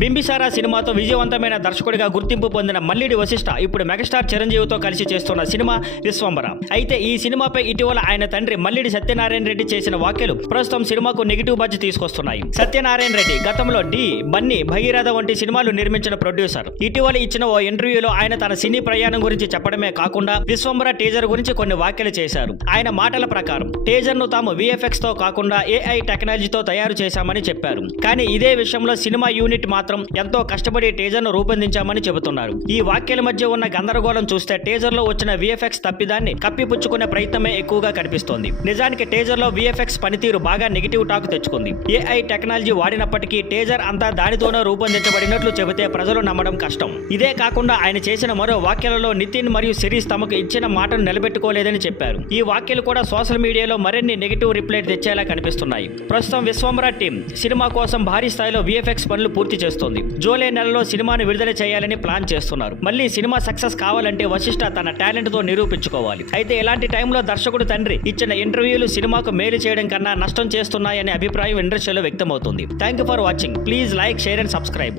బింబిసారా సినిమాతో విజయవంతమైన దర్శకుడిగా గుర్తింపు పొందిన మల్లిడి వశిష్ఠ ఇప్పుడు మెగాస్టార్ చిరంజీవితో కలిసి చేస్తున్న సినిమా విశ్వంబర. అయితే ఈ సినిమాపై ఇటీవల ఆయన తండ్రి మల్లిడి సత్యనారాయణ రెడ్డి చేసిన వ్యాఖ్యలు ప్రస్తుతం సినిమాకు నెగిటివ్ బజ్ తీసుకొస్తున్నాయి. సత్యనారాయణ రెడ్డి గతంలో డి, బన్నీ, భగీరథ వంటి సినిమాలు నిర్మించిన ప్రొడ్యూసర్. ఇటీవల ఇచ్చిన ఓ ఇంటర్వ్యూలో ఆయన తన సినీ ప్రయాణం గురించి చెప్పడమే కాకుండా విశ్వంబర టీజర్ గురించి కొన్ని వ్యాఖ్యలు చేశారు. ఆయన మాటల ప్రకారం టీజర్ ను తాము VFX తో కాకుండా AI టెక్నాలజీతో తయారు చేశామని చెప్పారు. కానీ ఇదే విషయంలో సినిమా యూనిట్ మాత్రం ఎంతో కష్టపడి టీజర్ ను రూపొందించామని చెబుతున్నారు. ఈ వ్యాఖ్యల మధ్య ఉన్న గందరగోళం చూస్తే టీజర్ లో వచ్చిన VFX తప్పిదాన్ని కప్పిపుచ్చుకునే ప్రయత్నమే ఎక్కువగా కనిపిస్తోంది. నిజానికి టీజర్ లో VFX పనితీరు బాగా నెగిటివ్ టాక్ తెచ్చుకుంది. AI టెక్నాలజీ వాడినప్పటికీ టీజర్ అంతా దానితోనే రూపొందించబడినట్లు చెబితే ప్రజలు నమ్మడం కష్టం. ఇదే కాకుండా ఆయన చేసిన మరో వ్యాఖ్యలలో నితిన్ మరియు సిరీస్ తమకు ఇచ్చిన మాటను నిలబెట్టుకోలేదని చెప్పారు. ఈ వ్యాఖ్యలు కూడా సోషల్ మీడియాలో మరిన్ని నెగిటివ్ రిప్లై తెచ్చేలా కనిపిస్తున్నాయి. ప్రస్తుతం విశ్వంబర టీం సినిమా కోసం భారీ స్థాయిలో VFX పనులు పూర్తి చేస్తోంది. జూలై నెలలో సినిమాను విడుదల చేయాలని ప్లాన్ చేస్తున్నారు. మళ్ళీ సినిమా సక్సెస్ కావాలంటే వశిష్ఠ తన టాలెంట్ తో నిరూపించుకోవాలి. అయితే ఇలాంటి టైంలో దర్శకుడు తండ్రి ఇచ్చిన ఇంటర్వ్యూలు సినిమాకు మేలు చేయడం కన్నా నష్టం చేస్తున్నాయనే అభిప్రాయం ఇండస్ట్రీలో వ్యక్తమవుతుంది. Thank you for watching. Please like, share and subscribe.